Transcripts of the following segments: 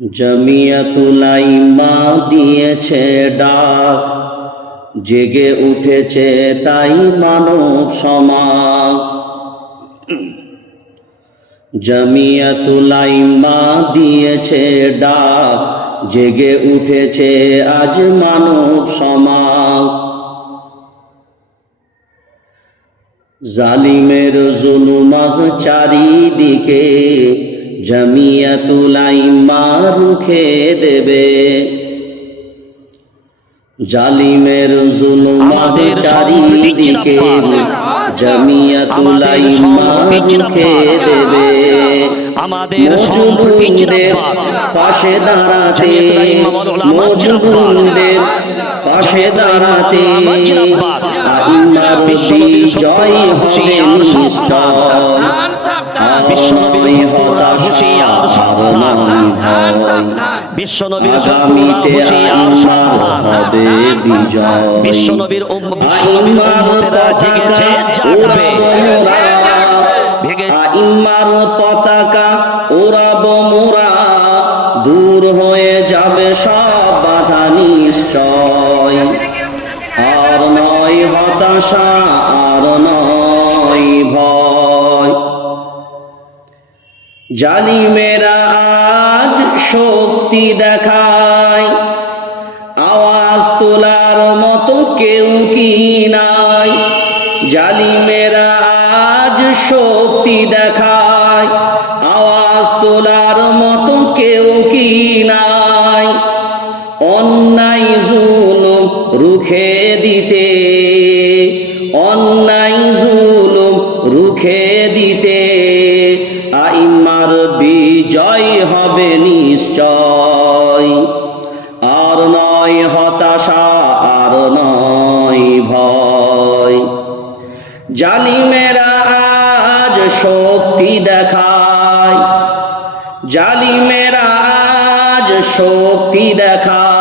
জমিয়তুলাইমা দিয়েছে ডাক, জেগে উঠেছে তাই মানব সমাজ। জমিয়তুলাইমা দিয়েছে ডাক, জেগে উঠেছে আজ মানব সমাজ। জালিমের জুলুমাজ চারিদিকে জমিয়াতুলাইমা রুখে দেবে। জালিমের জুলুমাজ আমাদের চারিদিকে জমিয়াতুলাইমা রুখে দেবে। আমাদের মজলুমদের পাশে দাঁড়াতে মজলুমদের পাশে দাঁড়াতে জিন্দাবাদ। আইনার বিশ্বনবীর জয় সত্যতা, হবে নিশ্চয়। বিশ্বনবীর সত্যতা, হুঁশিয়ার সাবধান। বিশ্বনবীর সত্যতা, হুঁশিয়ার সাবধান। বিশ্বনবীর বিশ্বনবীর উম্মতেরা জেগেছে জাগবে। ভেঙে- পতাকা ওরাব মোরা। দূর হয়ে যাবে সব বাধা নিশ্চয়। আর নয় হতাশা আর নয় ভয়। জালিমেরা আজ শক্তি দেখায়। আওয়াজ তোলার মতো কেউ কি নাই। জালিমেরা আজ শক্তি দেখায়। আওয়াজ তোলার মতো কেউ কি নাই। অন্যায় জুলুম রুখে শক্তি দেখায়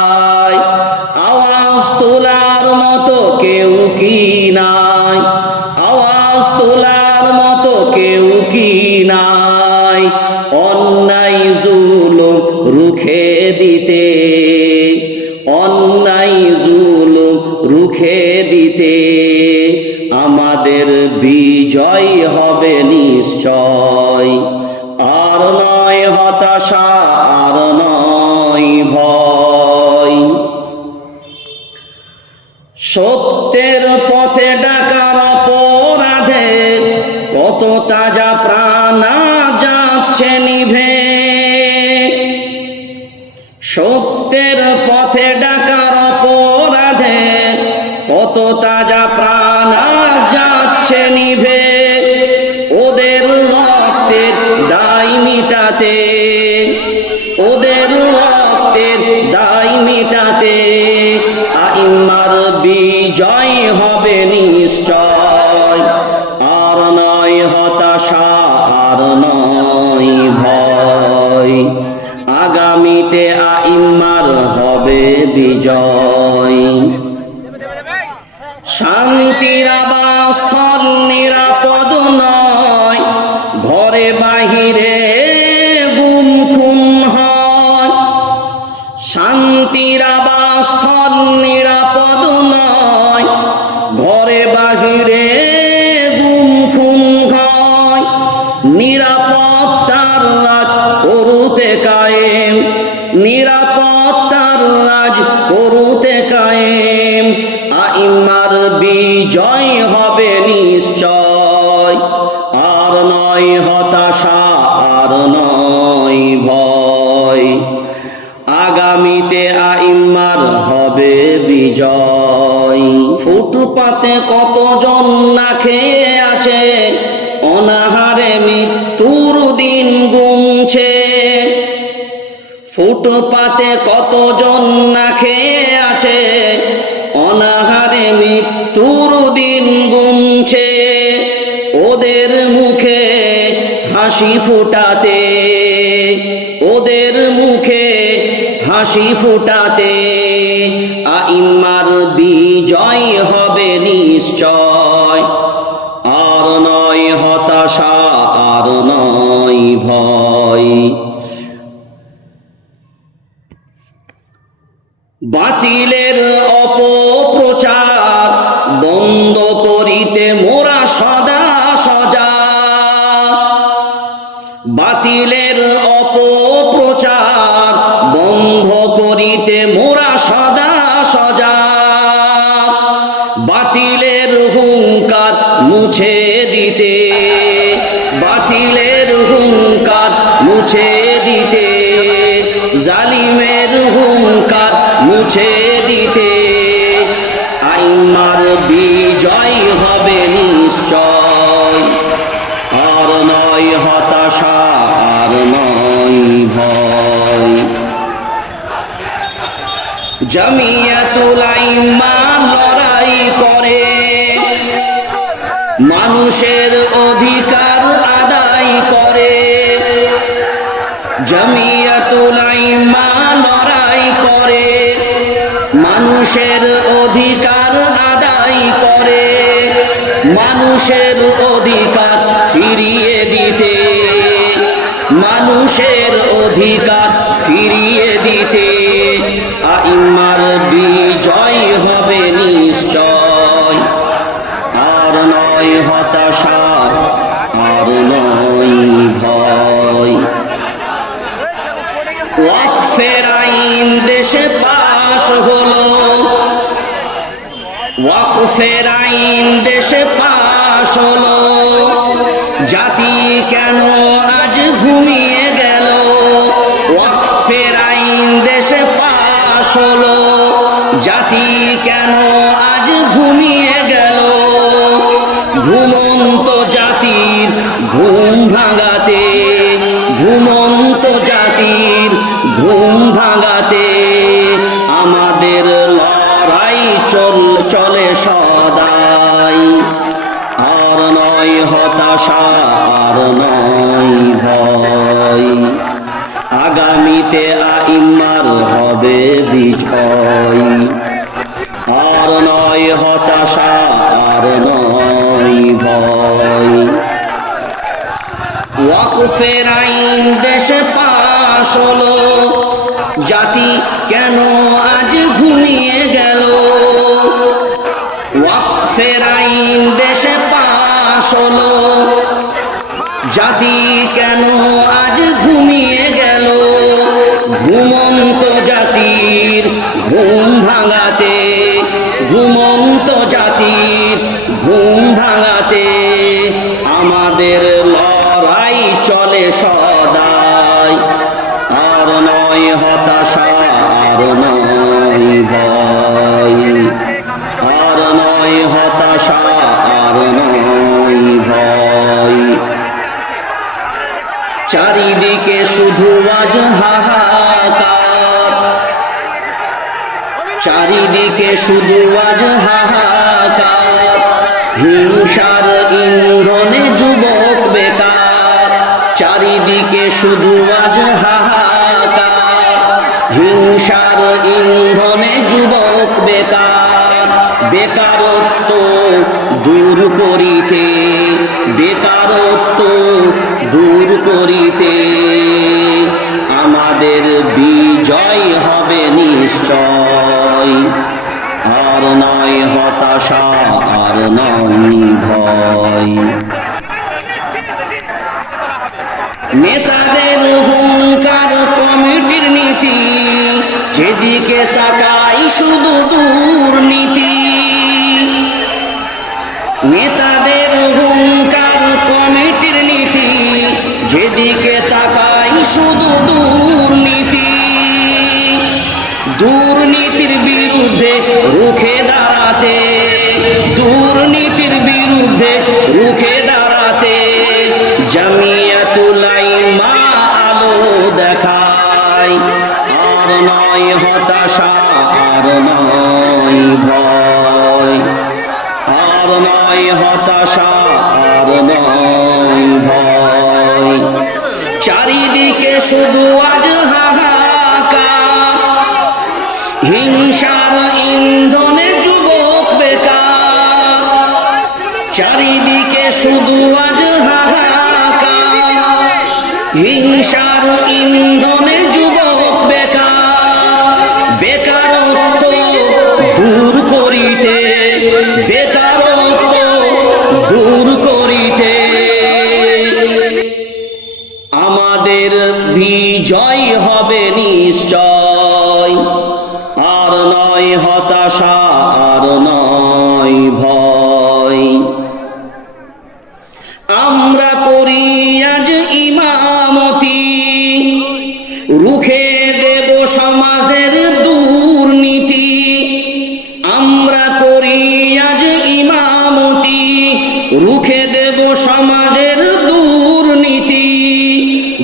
সত্যের পথে ডাকার অপরাধে কত তাজা প্রাণ যাচ্ছে নিভে। বিজয় শান্তির আবাসস্থল নিরাপদ নিশ্চয় আর নয় হতাশা, আর নয় ভয়। আগামীতে আইম্মার হবে বিজয়। ফুটপাতে কতজন না খেয়ে আছে, অনাহারে মৃত্যুর দিন গুনছে। ফুটপাতে কতজন না খেয়ে আছে হাসি ফুটাতে, ওদের মুখে হাসি ফুটাতে আইম্মার বিজয় হবে নিশ্চয়। আর নয় হতাশা, আর নয় ভয়। বাতিলে মুছে দিতে, বাতিলের হুঙ্কার মুছে দিতে, জালিমের হুঙ্কার মুছে দিতে। আইমার বিজয় হবে নিশ্চয়, আর নয় হতাশা, আর নয় ভয়। জামিয়াতুল মানুষের অধিকার আদায় করে। আইম্মা লড়াই করে। মানুষের অধিকার আদায় করে। মানুষের অধিকার ফিরিয়ে দিতে। মানুষের অধিকার ফিরিয়ে দিতে। আইম্মার বিজয় হবে হতাশা আর নয় ভয়। ওয়াকফের দেশে পাশ হলো। ওয়াকফের আইন দেশে পাশ হলো। জাতি কেন আজ ঘুমিয়ে গেল? ওয়াকফের আইন দেশে পাশ হলো। জাতি ঘুম ভাঙাতে আমাদের লড়াই চল, চলে সদাই। আর নয় হতাশা, আর নয় ভয়। আগামীতে আইম্মার হবে বিজয়। আর নয় হতাশা, আর নয় ভয়। ওয়াকফের আইন দেশে পাশ হলো। জাতি কেন আজ ঘুমিয়ে গেল? দেশে পাশ হলো। জাতি কেন চারিদিকে শুধু আজ হাহাকার। হিংসার ইন্ধনে যুবক বেকার। চারিদিকে শুধু আজ হাহাকার। হিংসার ইন্ধনে যুবক বেকার। বেকারত্ব দূর করিতে, বেকারত্ব দূর করিতে। আমাদের বিজয় হবে নিশ্চয়। আর নয় হতাশা, আর নয় ভয়। নেতাদের হুঙ্কার কমিটির নীতি, যেদিকে তাকাই শুধু দুর্নীতি। নেতাদের হুঙ্কার কমিটির নীতি, যেদিকে তাকাই শুধু দাঁড়াতে, দুর্নীতির বিরুদ্ধে রুখে দাঁড়াতে জামিয়াতুলাই মা আলো দেখায়। আর নয় হতাশা, আর নয় ভয়। আর নয় হতাশা, আর নয় ভয়। চারিদিকে শুধু আজ হাহাকার হিংসার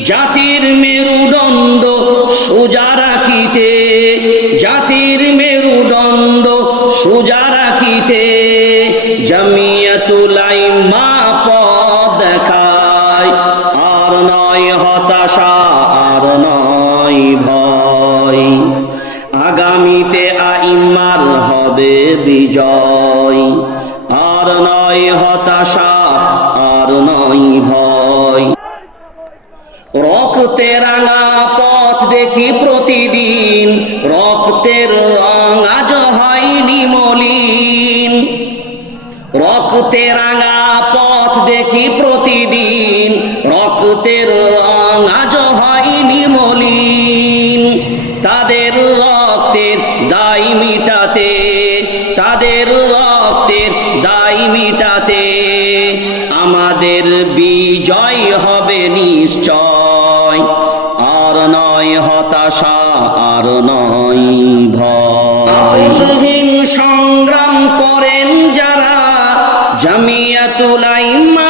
জাতির মেরুদণ্ড সোজা রাখিতে, জাতির মেরুদণ্ড সোজা রাখিতে জামিয়াতুলাই মা পদ দেখায়। আর নয় হতাশা, আর নয় ভয়। আগামীতে আইমার হবে বিজয়। আর নয় হতাশা, আর নয় ভয়। রক্তের আজ হয়নি মলিন। রক্তে রাঙা পথ দেখি প্রতিদিন। রক্তের আজ হয়নি মলিন। তাদের রক্তের দায় মিটাতে, তাদের রক্তের দায় মিটাতে আমাদের বিজয় হবে নিশ্চয়। আর নয় হতাশা, আর নয় ভয়। সংগ্রাম করেন যারা জামিয়াতুল আইমার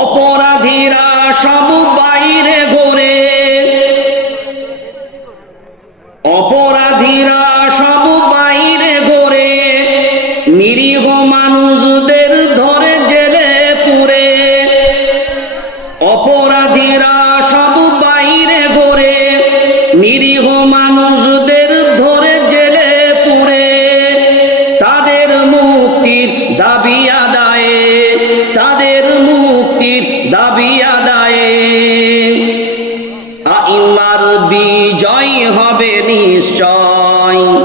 অপরাধীরা সব বাইরে ঘোরে। বিজয় হবে নিশ্চয়।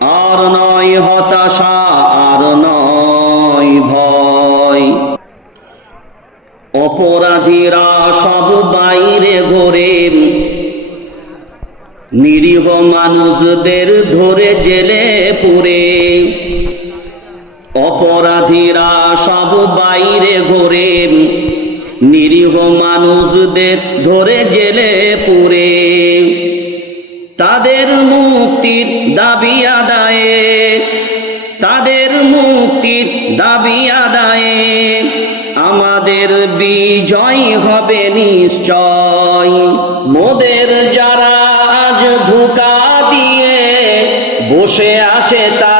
আর নয় হতাশা, আর নয় ভয়। অপরাধীরা সব বাইরে ঘোরে। নিরীহ মানুষদের ধরে জেলে পুরে। অপরাধীরা সব বাইরে ঘোরে। নিরীহ মানুষদের ধরে জেলে পুরে। তাদের মুক্তির দাবি আদায়ে, তাদের মুক্তির দাবি আদায়ে। আমাদের বিজয় হবে নিশ্চয়। মোদের যারা আজ ধোকা দিয়ে বসে আছে তারাই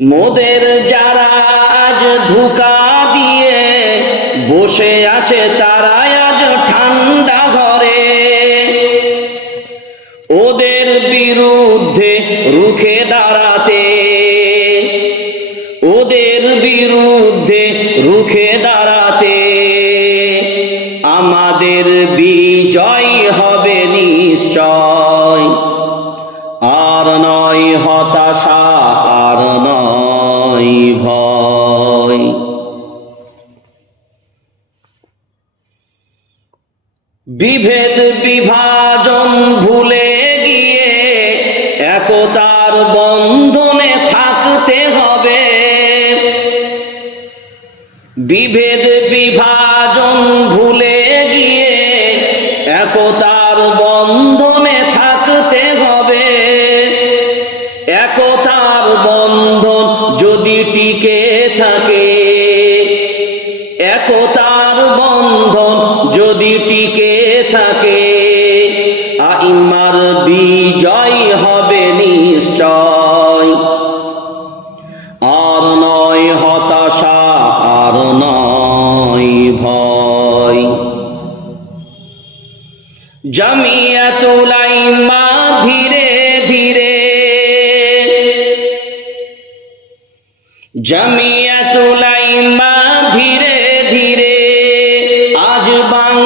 মোদের যারা আজ ধোকা দিয়ে বসে আছে, তারাই আজ ঠান্ডা ঘরে। ওদের বিরুদ্ধে রুখে দাঁড়াতে, ওদের বিরুদ্ধে রুখে দাঁড়াতে আমাদের বিজয় হবে নিশ্চয়। একতার বন্ধনে থাকতে হবে। একতার বন্ধন যদি টিকে থাকে, একতার বন্ধন যদি টিকে থাকে, আইমার বিজয় জামিয়াতুলাইমা ধীরে ধীরে আজ বাংলার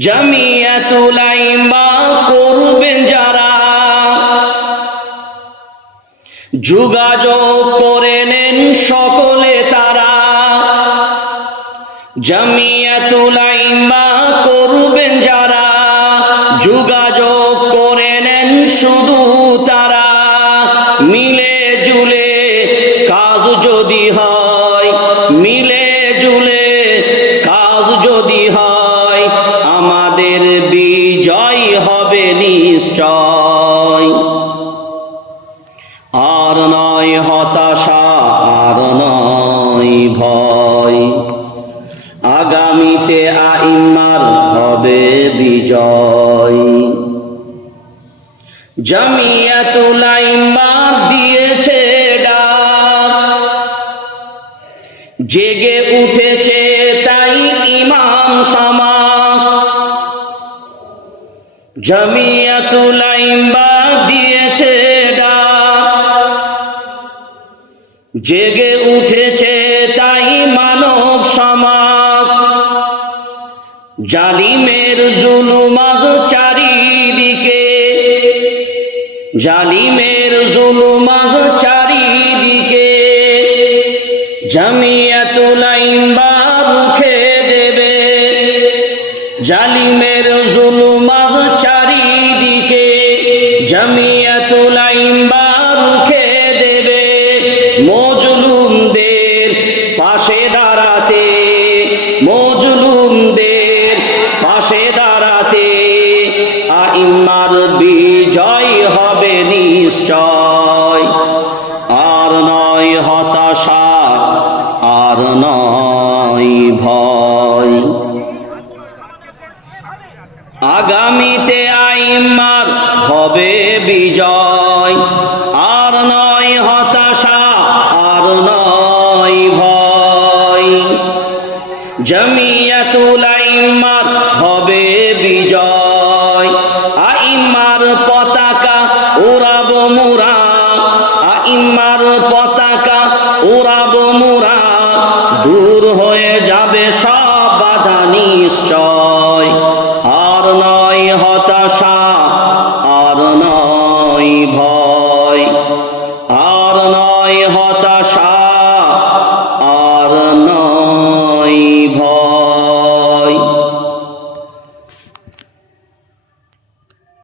জামিয়াতুলাইমা করবেন যারা। যোগাযোগ করে নেন সকলে তারা। জামিয়াতুলাইমা করবেন যারা। যোগাযোগ করে নেন শুধু জামিয়াতুল আইম্মা দিয়েছে ডাক। জেগে উঠেছে তাই ইমাম সমাজ। জামিয়াতুল আইম্মা দিয়েছে ডাক। জেগে উঠেছে তাই মানব সমাজ। জালিমের জুলুমাজ চারিদিকে জালিমের জুলুমাজ চারিদিকে। জামিয়াতুল আইম্বা রুখে দেবে। জালিমের জুলুমাজ জমিয়াতুল আইমার হবে বিজয়।